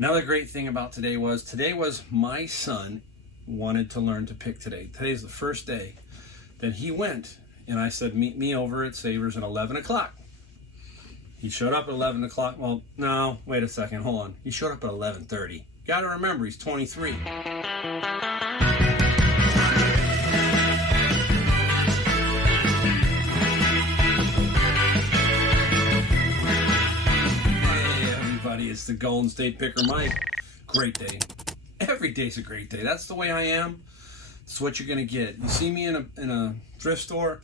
Another great thing about today was my son wanted to learn to pick today. Today's the first day that he went, and I said, meet me over at Savers at 11 o'clock. He showed up at 11 o'clock. Well, no, wait a second, hold on. He showed up at 11:30. Got to remember, he's 23. It's the Golden State Picker Mike. Great day. Every day's a great day. That's the way I am. It's what you're going to get. You see me in a thrift store,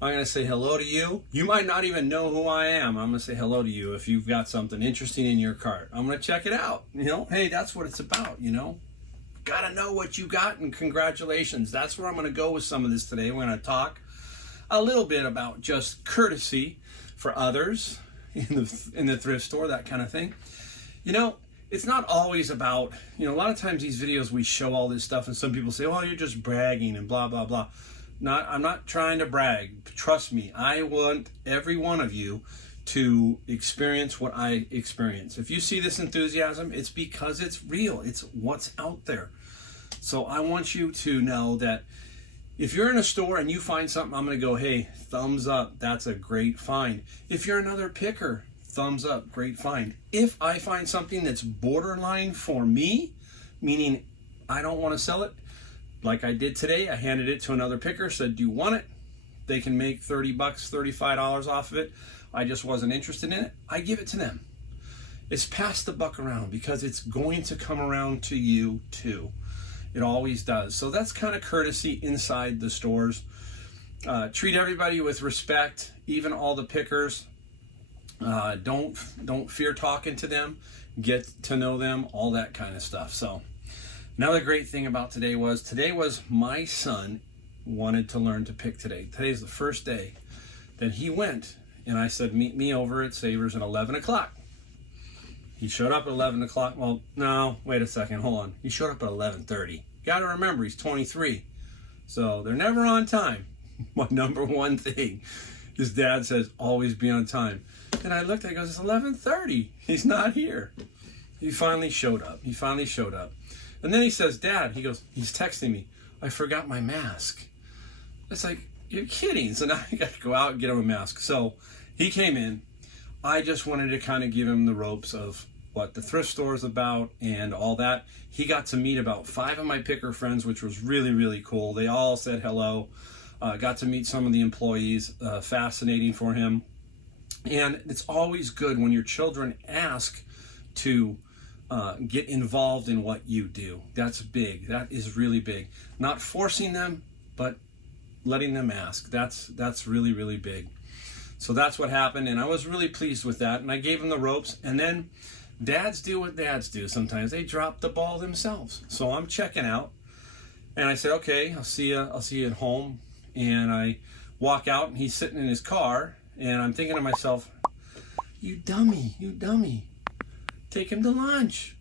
I'm going to say hello to you. You might not even know who I am. I'm going to say hello to you if you've got something interesting in your cart. I'm going to check it out. Hey, that's what it's about, Got to know what you got, and congratulations. That's where I'm going to go with some of this today. We're going to talk a little bit about just courtesy for others in the thrift store, that kind of thing. It's not always about, a lot of times these videos we show all this stuff and some people say, oh, you're just bragging and blah, blah, blah. I'm not trying to brag. Trust me, I want every one of you to experience what I experience. If you see this enthusiasm, it's because it's real. It's what's out there. So I want you to know that if you're in a store and you find something, I'm going to go, hey, thumbs up. That's a great find. If you're another picker, thumbs up, great find. If I find something that's borderline for me, meaning I don't want to sell it, like I did today, I handed it to another picker, said, do you want it? They can make $30, $35 off of it. I just wasn't interested in it. I give it to them. It's pass the buck around because it's going to come around to you too. It always does. So that's kind of courtesy inside the stores. Treat everybody with respect, even all the pickers. Don't fear talking to them. Get to know them, all that kind of stuff. So another great thing about today was my son wanted to learn to pick today. Today's the first day that he went, and I said, meet me over at Savers at 11 o'clock. He showed up at 11 o'clock. Well, no, wait a second, hold on. He showed up at 11:30. Got to remember, he's 23. So they're never on time. My number one thing. His dad says, always be on time. And I looked, I goes, it's 11:30. He's not here. He finally showed up. And then he says, Dad, he's texting me, I forgot my mask. It's like, you're kidding. So now I got to go out and get him a mask. So he came in. I just wanted to kind of give him the ropes of what the thrift store is about and all that. He got to meet about 5 of my picker friends, which was really, really cool. They all said hello. Got to meet some of the employees. Fascinating for him. And it's always good when your children ask to get involved in what you do. That's big. That is really big. Not forcing them, but letting them ask. That's really, really big. So that's what happened, and I was really pleased with that. And I gave him the ropes, and then dads do what dads do. Sometimes they drop the ball themselves. So I'm checking out, and I said, okay, I'll see you at home. And I walk out, and he's sitting in his car, and I'm thinking to myself, you dummy, take him to lunch.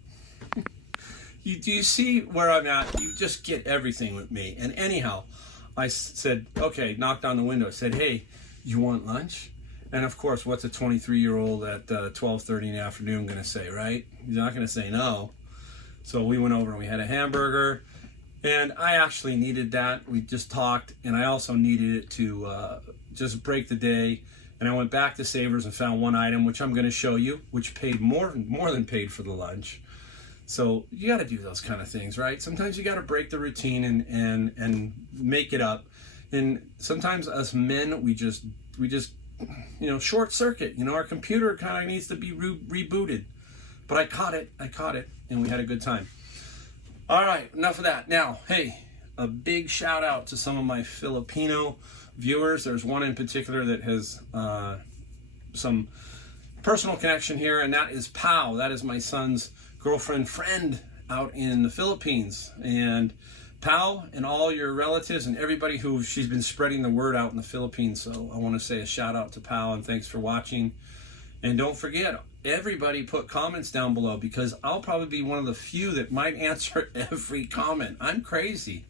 Do you see where I'm at? You just get everything with me. And anyhow, I said, okay, knocked on the window, said, hey, you want lunch? And of course, what's a 23-year-old at 12:30 in the afternoon going to say, right? He's not going to say no. So we went over and we had a hamburger. And I actually needed that. We just talked, and I also needed it to just break the day. And I went back to Savers and found one item, which I'm going to show you, which paid more than paid for the lunch. So you got to do those kind of things, right? Sometimes you got to break the routine and make it up. And sometimes us men, we just short circuit. Our computer kind of needs to be rebooted. But I caught it, and we had a good time. All right, enough of that. Now, hey, a big shout out to some of my Filipino viewers. There's one in particular that has some personal connection here, and that is Pau. That is my son's friend out in the Philippines. And Pau and all your relatives and everybody who she's been spreading the word out in the Philippines. So I want to say a shout out to Pau and thanks for watching. And don't forget, everybody put comments down below because I'll probably be one of the few that might answer every comment. I'm crazy,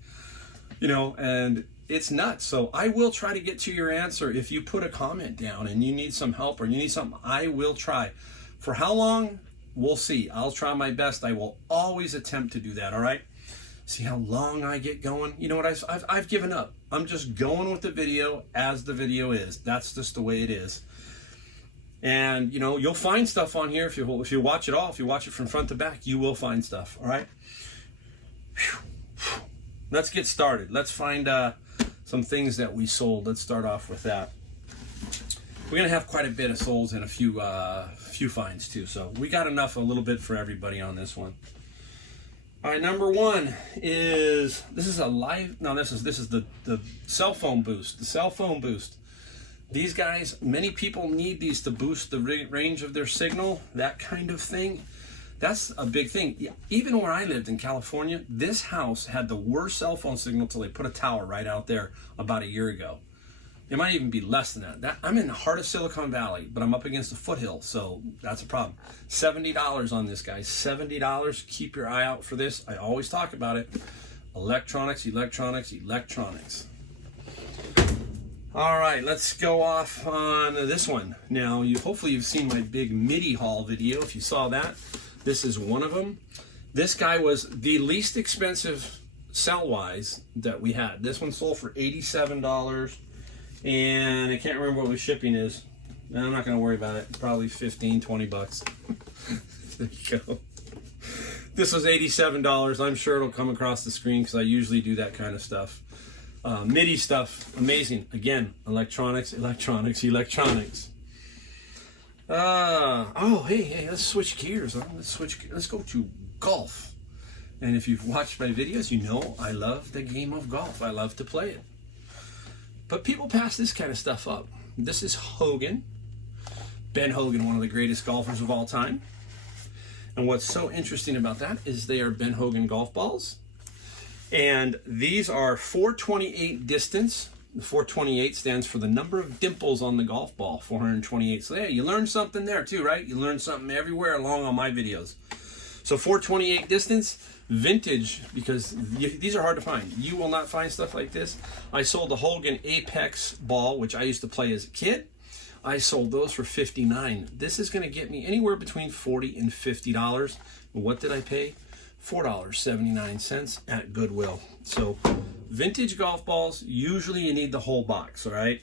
and it's nuts. So I will try to get to your answer. If you put a comment down and you need some help or you need something, I will try. For how long? We'll see. I'll try my best. I will always attempt to do that, all right? See how long I get going? You know what, I've given up. I'm just going with the video as the video is. That's just the way it is. And, you know, you'll find stuff on here if you watch it all. If you watch it from front to back, you will find stuff, all right? Let's get started. Let's find some things that we sold. Let's start off with that. We're going to have quite a bit of solds and a few finds too. So we got enough, a little bit for everybody on this one. All right, number one is, this is the cell phone boost. The cell phone boost. These guys, many people need these to boost the range of their signal, that kind of thing. That's a big thing. Even where I lived in California, this house had the worst cell phone signal till they put a tower right out there about a year ago. It might even be less than that. I'm in the heart of Silicon Valley, but I'm up against a foothill, so that's a problem. $70 on this, guys. $70. Keep your eye out for this. I always talk about it. Electronics, electronics, electronics. All right, let's go off on this one. Now, hopefully you've seen my big MIDI haul video. If you saw that, this is one of them. This guy was the least expensive cell-wise that we had. This one sold for $87, and I can't remember what the shipping is. I'm not going to worry about it. Probably 15, 20 bucks. There you go. This was $87. I'm sure it'll come across the screen because I usually do that kind of stuff. MIDI stuff, amazing. Again, electronics, electronics, electronics. Oh, hey, let's switch gears. Let's go to golf. And if you've watched my videos, you know I love the game of golf. I love to play it. But people pass this kind of stuff up. This is Hogan. Ben Hogan, one of the greatest golfers of all time. And what's so interesting about that is they are Ben Hogan golf balls. And these are 428 distance. The 428 stands for the number of dimples on the golf ball, 428. So yeah, you learn something there too, right? You learn something everywhere along on my videos. So 428 distance, vintage, because these are hard to find. You will not find stuff like this. I sold the Hogan Apex ball, which I used to play as a kid. I sold those for $59. This is going to get me anywhere between $40 and $50. And what did I pay? $4.79 at Goodwill. So vintage golf balls, usually you need the whole box, all right?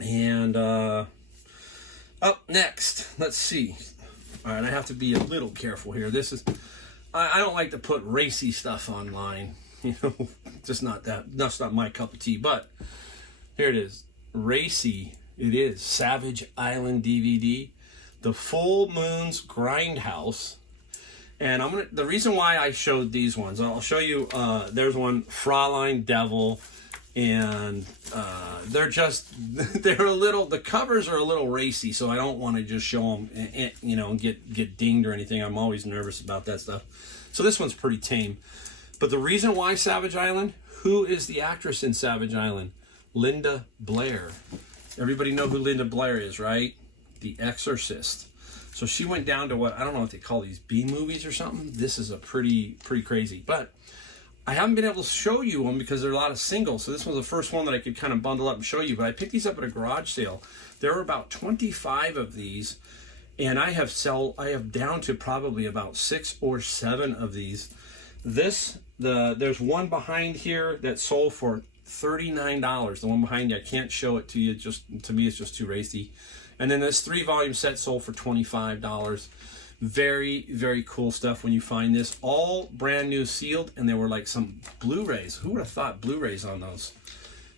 And up next, let's see. All right, I have to be a little careful here. This is, I don't like to put racy stuff online. You know, just not that, that's not my cup of tea. But here it is, racy. It is Savage Island DVD, the Full Moon's Grindhouse. And the reason why I showed these ones, I'll show you, there's one, Fraulein Devil, and they're a little, the covers are a little racy, so I don't want to just show them, and, you know, and get dinged or anything. I'm always nervous about that stuff. So this one's pretty tame. But the reason why Savage Island, who is the actress in Savage Island? Linda Blair. Everybody know who Linda Blair is, right? The Exorcist. So she went down to what, I don't know what they call these, B movies or something. This is a pretty crazy. But I haven't been able to show you them because there are a lot of singles. So this was the first one that I could kind of bundle up and show you. But I picked these up at a garage sale. There were about 25 of these. And I have down to probably about 6 or 7 of these. There's one behind here that sold for $39. The one behind you, I can't show it to you. To me, it's just too racy. And then this 3-volume set sold for $25. Very, very cool stuff when you find this. All brand new sealed, and there were like some Blu-rays. Who would have thought Blu-rays on those?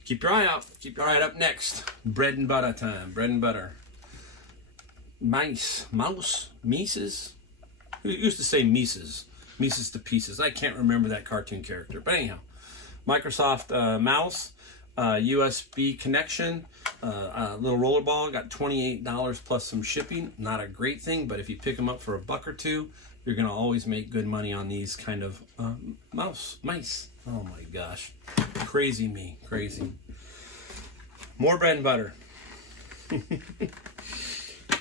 Keep your eye out. Keep your eye out. Up next, bread and butter time. Bread and butter. Mises. Who used to say Mises? Mises to pieces. I can't remember that cartoon character. But anyhow, Microsoft mouse. USB connection, little roller ball, got $28 plus some shipping. Not a great thing, but if you pick them up for $1 or $2, you're gonna always make good money on these kind of mice. Oh my gosh, crazy me, crazy. More bread and butter.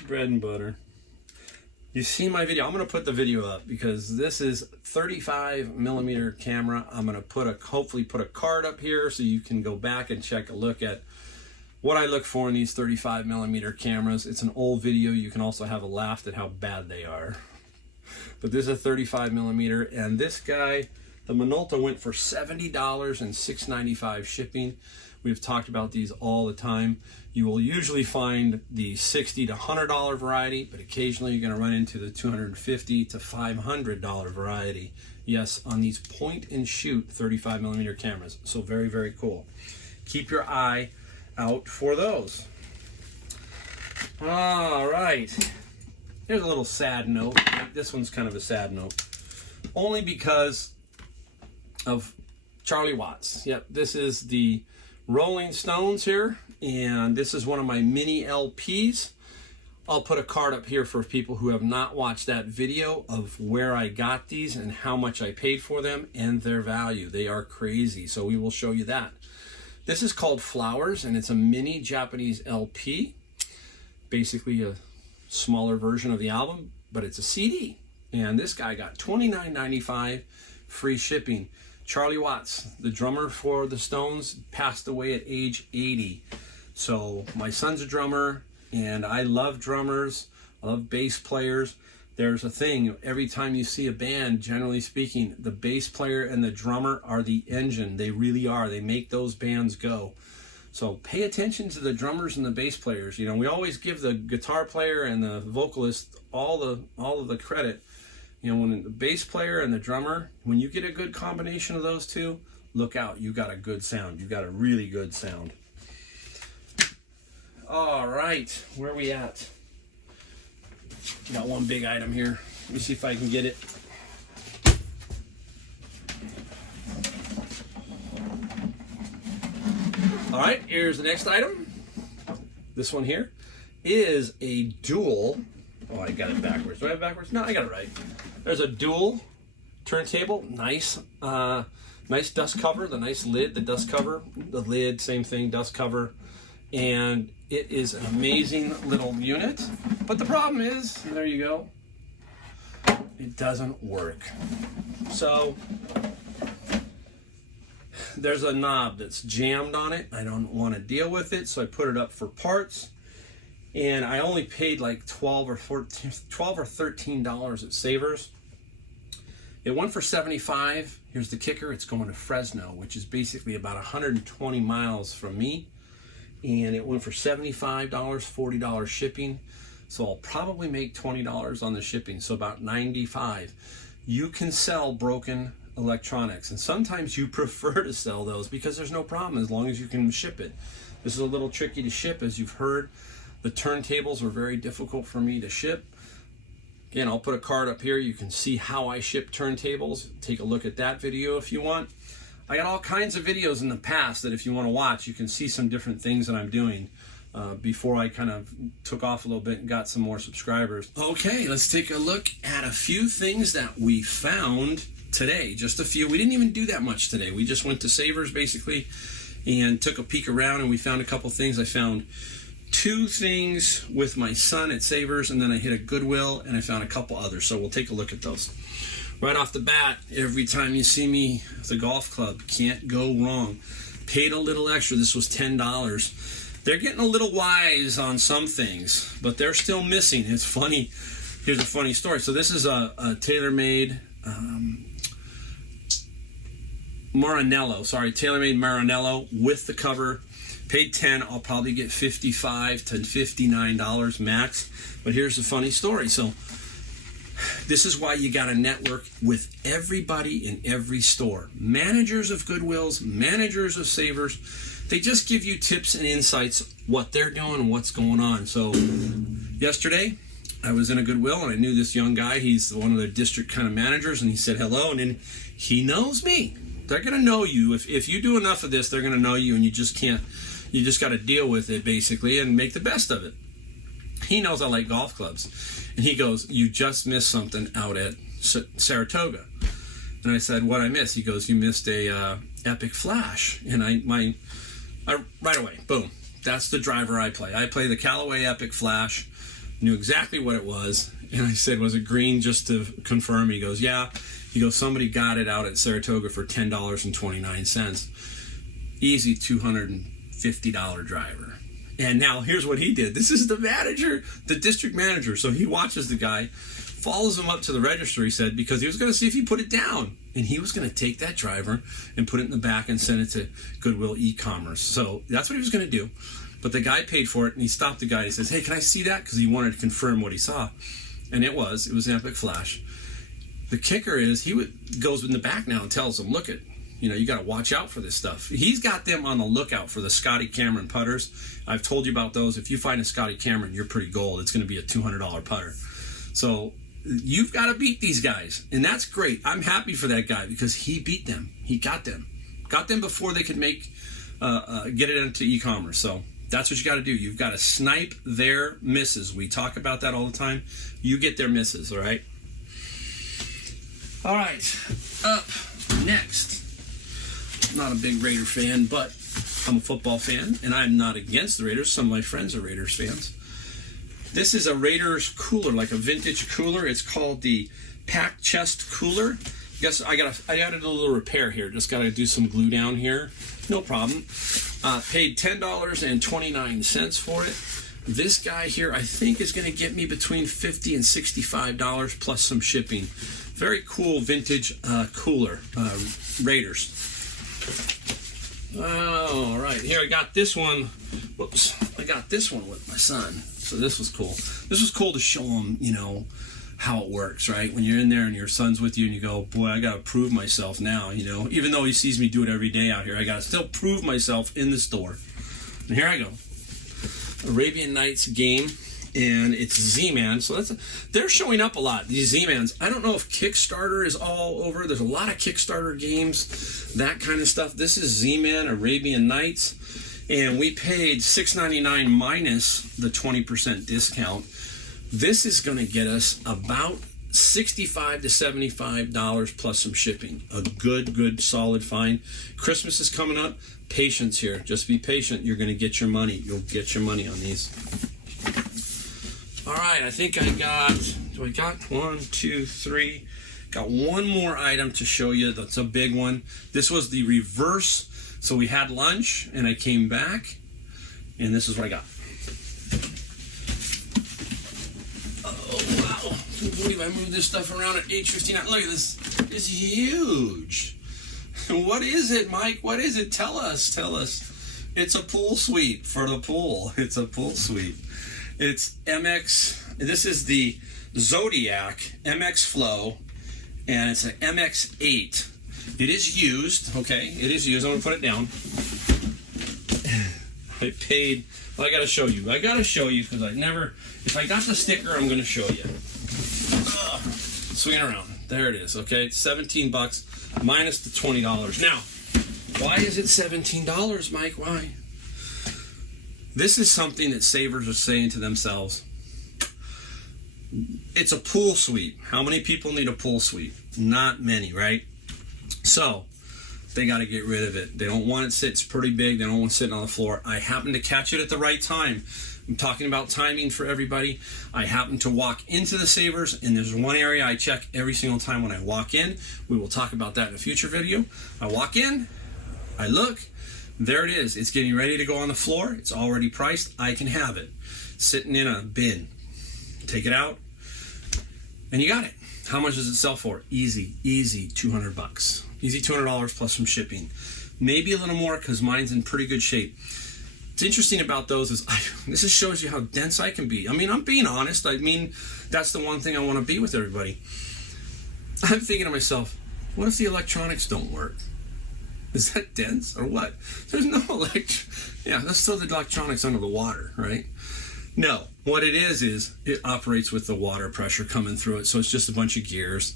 Bread and butter. You see my video. I'm going to put the video up because this is 35mm camera. I'm going to hopefully put a card up here so you can go back and check a look at what I look for in these 35mm cameras. It's an old video. You can also have a laugh at how bad they are. but this is a 35 millimeter, and this guy, the Minolta, went for $70 and $6.95 shipping. We've talked about these all the time. You will usually find the $60 to $100 variety, but occasionally you're going to run into the $250 to $500 variety. Yes, on these point and shoot 35 millimeter cameras. So very, very cool. Keep your eye out for those. All right. Here's a little sad note. This one's kind of a sad note. Only because of Charlie Watts. Yep, this is the Rolling Stones here, and this is one of my mini LPs. I'll put a card up here for people who have not watched that video of where I got these and how much I paid for them and their value. They are crazy, so we will show you that. This is called Flowers, and it's a mini Japanese LP. Basically a smaller version of the album, but it's a CD. And this guy got $29.95 free shipping. Charlie Watts, the drummer for the Stones, passed away at age 80. So my son's a drummer, and I love drummers. I love bass players. There's a thing, every time you see a band, generally speaking, the bass player and the drummer are the engine. They really are. They make those bands go. So pay attention to the drummers and the bass players. You know, we always give the guitar player and the vocalist all of the credit. You know, when the bass player and the drummer, when you get a good combination of those two, look out, you got a good sound. You got a really good sound. All right, where are we at? Got one big item here. Let me see if I can get it. All right, here's the next item. This one here is a dual. Oh, I got it backwards. Do I have it backwards? No, I got it right. There's a dual turntable. Nice, nice dust cover. The nice lid, the dust cover. The lid, same thing, dust cover. And it is an amazing little unit. But the problem is, there you go, it doesn't work. So there's a knob that's jammed on it. I don't want to deal with it, so I put it up for parts. And I only paid like $12 or $13 at Savers. It went for $75. Here's the kicker. It's going to Fresno, which is basically about 120 miles from me. And it went for $75, $40 shipping. So I'll probably make $20 on the shipping, so about $95. You can sell broken electronics, and sometimes you prefer to sell those because there's no problem as long as you can ship it. This is a little tricky to ship, as you've heard. The turntables were very difficult for me to ship. Again, I'll put a card up here. You can see how I ship turntables. Take a look at that video if you want. I got all kinds of videos in the past that if you want to watch, you can see some different things that I'm doing before I kind of took off a little bit and got some more subscribers. Okay, let's take a look at a few things that we found today. Just a few. We didn't even do that much today. We just went to Savers basically and took a peek around, and we found a couple things. I found 2 things with my son at Savers, and then I hit a Goodwill, and I found a couple others. So we'll take a look at those. Right off the bat, every time you see me at the golf club, can't go wrong. Paid a little extra. This was $10. They're getting a little wise on some things, but they're still missing. It's funny. Here's a funny story. So this is a tailor-made Maranello. Sorry, tailor-made Maranello with the cover. Paid $10. I'll probably get $55 to $59 max. But here's the funny story. So this is why you got to network with everybody in every store. Managers of Goodwills, managers of Savers, they just give you tips and insights, what they're doing and what's going on. So yesterday, I was in a Goodwill, and I knew this young guy. He's one of the district kind of managers, and he said hello, and then he knows me. They're going to know you. If you do enough of this, they're going to know you, and you just can't. You just got to deal with it, basically, and make the best of it. He knows I like golf clubs. And he goes, you just missed something out at Saratoga. And I said, what I missed? He goes, you missed a Epic Flash. And I right away, boom. That's the driver I play. I play the Callaway Epic Flash. Knew exactly what it was. And I said, was it green, just to confirm? He goes, yeah. He goes, somebody got it out at Saratoga for $10.29. Easy $250 driver. And now here's what he did. This is the manager, the district manager. So he watches the guy follows him up to the register, he said, because he was going to see if he put it down. And he was going to take that driver and put it in the back and send it to Goodwill e-commerce. So that's what he was going to do. But the guy paid for it, and he stopped the guy. He says, hey, can I see that? Because he wanted to confirm what he saw. And it was an Epic Flash. The kicker is goes in the back now and tells them, look, you got to watch out for this stuff. He's got them on the lookout for the Scotty Cameron putters. I've told you about those. If you find a Scotty Cameron, you're pretty gold. It's going to be a $200 putter. So you've got to beat these guys. And that's great. I'm happy for that guy because he beat them. He got them. Got them before they could get it into e-commerce. So that's what you got to do. You've got to snipe their misses. We talk about that all the time. You get their misses, all right? All right. Up next. I'm not a big Raider fan, but I'm a football fan, and I'm not against the Raiders. Some of my friends are Raiders fans. This is a Raiders cooler, like a vintage cooler. It's called the Pack Chest Cooler. I guess I added a little repair here. Just got to do some glue down here. No problem. Paid $10.29 for it. This guy here, I think, is going to get me between $50 and $65 plus some shipping. Very cool vintage cooler, Raiders. All right, here I got this one. Whoops, I got this one with my son. So this was cool. This was cool to show him, how it works, right? When you're in there and your son's with you and you go, boy, I got to prove myself now, Even though he sees me do it every day out here, I got to still prove myself in the store. And here I go. Arabian Nights game, and it's Z-Man. So they're showing up a lot, these Z-Mans. I don't know if Kickstarter is all over. There's a lot of Kickstarter games, that kind of stuff. This is Z-Man Arabian Nights, and we paid $6.99 minus the 20% discount. This is going to get us about $65 to $75 plus some shipping. A good, solid find. Christmas is coming up. Patience here. Just be patient. You're going to get your money. You'll get your money on these. All right, I think I got 1, 2, 3. Got one more item to show you. That's a big one. This was the reverse. So we had lunch, and I came back, and this is what I got. Oh, wow. I can't believe I moved this stuff around at 8:59. Look at this. It's huge. What is it, Mike? What is it? Tell us. It's a pool suite for the pool. It's a pool suite. It's MX. This is the Zodiac MX Flow, and it's an MX8. It is used. Okay, it is used. I'm gonna put it down. I paid. Well, I gotta show you because I never. If I got the sticker, I'm gonna show you. Swing it around. There it is. Okay, it's $17 minus the $20. Now, why is it $17, Mike? Why? This is something that savers are saying to themselves. It's a pool suite. How many people need a pool suite? Not many, right? So they got to get rid of it. They don't want it sit. It's pretty big. They don't want it sitting on the floor. I happened to catch it at the right time. I'm talking about timing for everybody. I happened to walk into the Savers, and there's one area I check every single time when I walk in. We will talk about that in a future video. I walk in, I look, there it is. It's getting ready to go on the floor. It's already priced. I can have it sitting in a bin. Take it out, and you got it. How much does it sell for? Easy $200. Easy $200 plus some shipping. Maybe a little more because mine's in pretty good shape. What's interesting about those is this just shows you how dense I can be. I mean, I'm being honest. I mean, that's the one thing I want to be with everybody. I'm thinking to myself, what if the electronics don't work? Is that dense or what? There's no yeah, let's throw the electronics under the water, right? No, what it is it operates with the water pressure coming through it, so it's just a bunch of gears.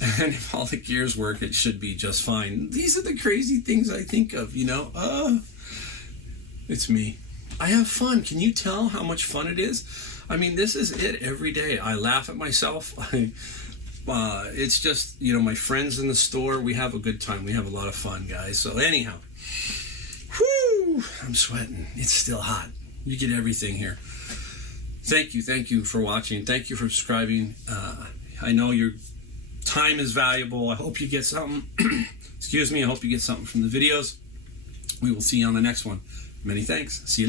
And if all the gears work, it should be just fine. These are the crazy things I think of, It's me. I have fun. Can you tell how much fun it is? I mean, this is it every day. I laugh at myself. It's just, my friends in the store, we have a good time. We have a lot of fun, guys. So anyhow, whoo, I'm sweating. It's still hot. You get everything here. Thank you for watching. Thank you for subscribing. I know your time is valuable. I hope you get something. Excuse me. I hope you get something from the videos. We will see you on the next one. Many thanks. See you later.